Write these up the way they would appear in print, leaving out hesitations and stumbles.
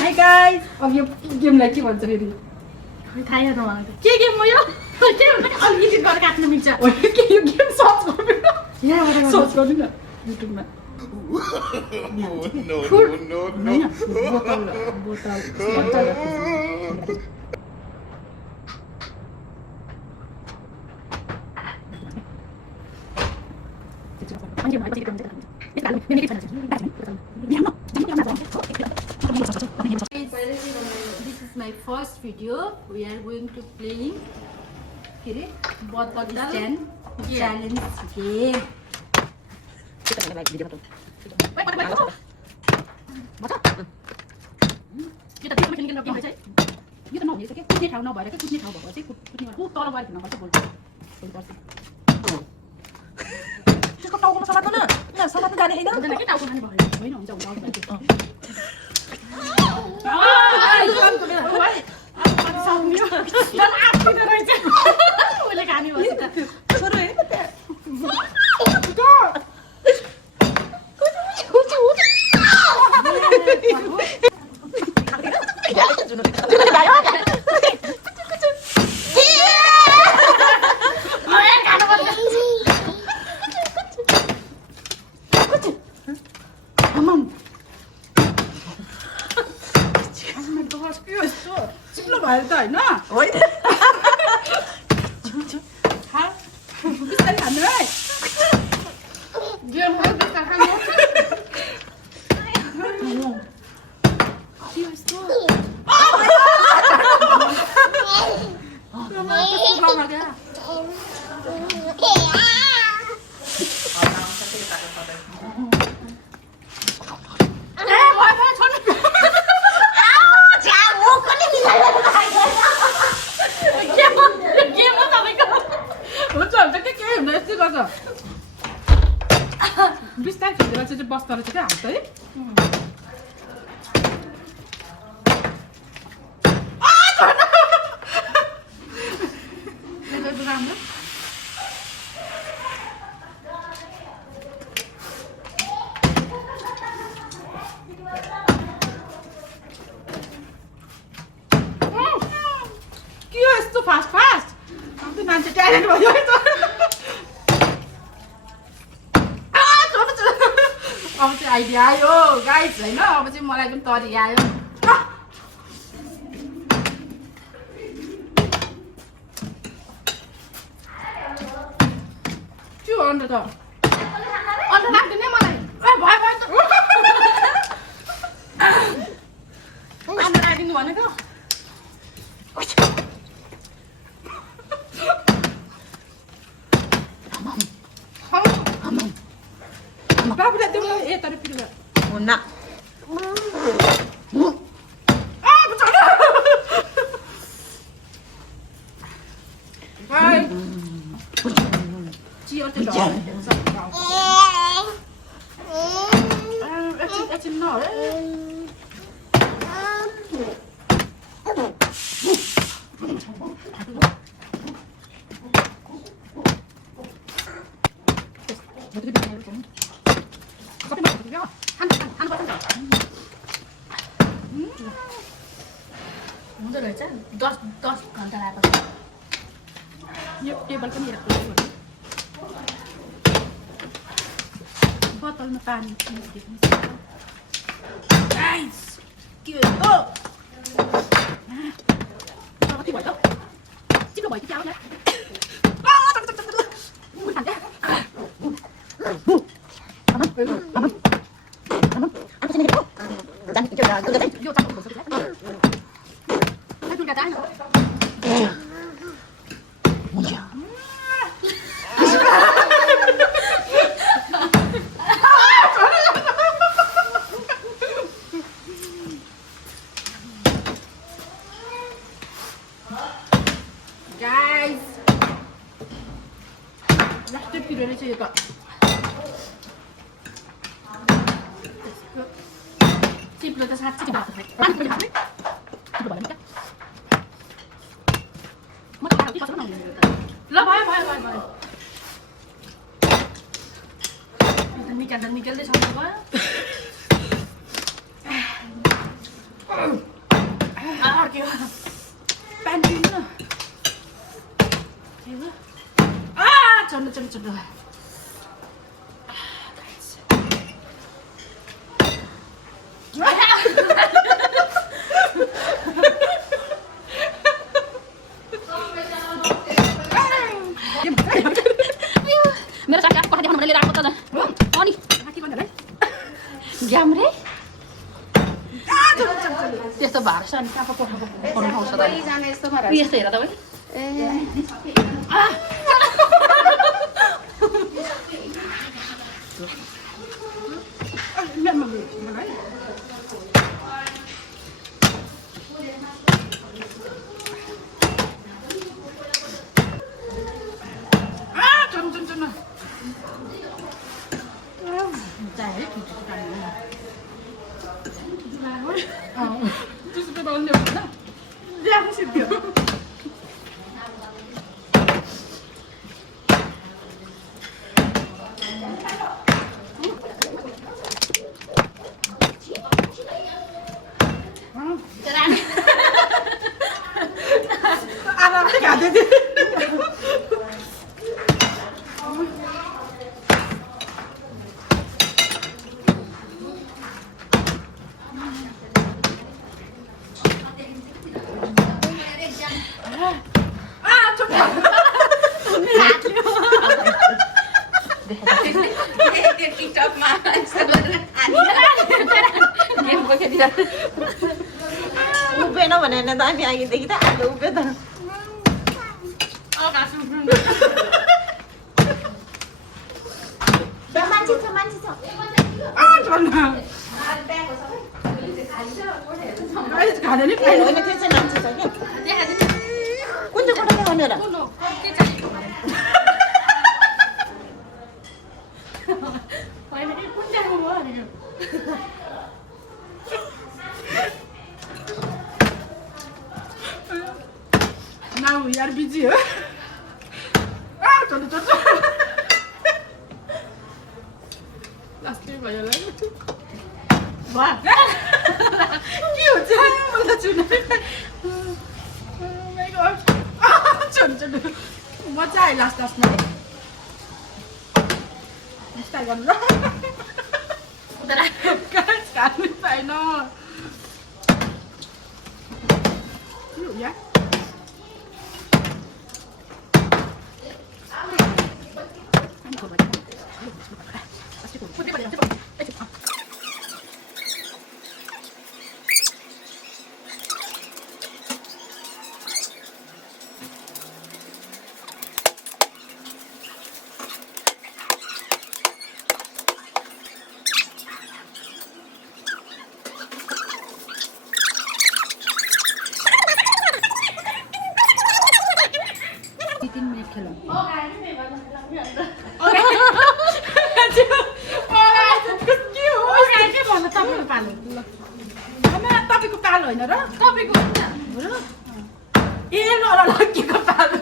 High guys अब यो गेमलाई के भन्छ फेरि थाहै नभन के गेम हो यो के हुन्छ कि अलिकति गरेर काट्नु मिल्छ के यो गेम सर्च गर्नु यहाँबाट सर्च गर्नु न युट्युबमा बोतल This is my first video. We are going to playing bottle stand challenge game. चिप्लो भएर त होइन बिस्तारै खानु है बिस्तारै खिचेर चाहिँ बस्दो रहेछ क्या हात है राम्रो के हो यस्तो फास्ट फास्ट मान्छे ट्यालेन्ट भयो अब चाहिँ आइडिया आयो गाइस होइन अब चाहिँ मलाई पनि तरी आयो के हो अन्त त अन्त राख्दिने मलाई भयो अन्त राखिदिनु भनेको बाबुलाई त्यो ए तर पिरो हुन्न बाई चियो त्यो एकछिन न हुँदो रहेछ 10 घन्टा लाग्छ यो टेबल पनि हेरेको बोतलमा पानी गाइस के हो कति भयो चिप्लो भयो कि क्या guys laste piro रहेछ यो त चिप्लो त साच्चै भएको छ पानी पनि हाल्ने चिप्लो भयो नि त म त खाली कसरी नहुने ल भयो निकाल्दै सक्नु भयो 쫀쫀쫀쫀. मेरो साथी आएको देखाउन मैले लिएर आएको त अनि ग्यामरे त्यस्तो भएको छ अनि कहाँ कोठाको पढ्नु पाउँछ त यस्तो हेर तपाईँ उभिएन भनेर त हामी अघिदेखि त आलु उभियो त मान्छे छ मान्छे छ खाँदैन नि होइन त्यो चाहिँ मान्छे छ क्या कुन चाहिँ कोठा देखाउने र Now we are busy. चलो लास्टै भयो होला वाह के हुन्छ मलाई चुन मजा आयो लास्टमा यस्ता गर्नु खानु पाएन तपाईँको पालो होइन र तपाईँको ए ल लक्कीको पालो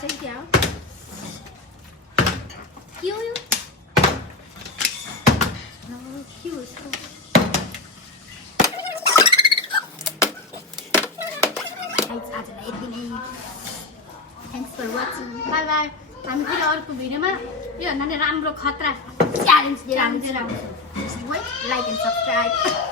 चाहिँ क्या हो के हो यो के हो यस्तो आजलाई यति नै thanks for watching bye bye हामी फेरि अर्को भिडियोमा योभन्दा नि राम्रो खतरा च्यालेन्ज लिएर आउँछौँ लाइक एन्ड सब्सक्राइब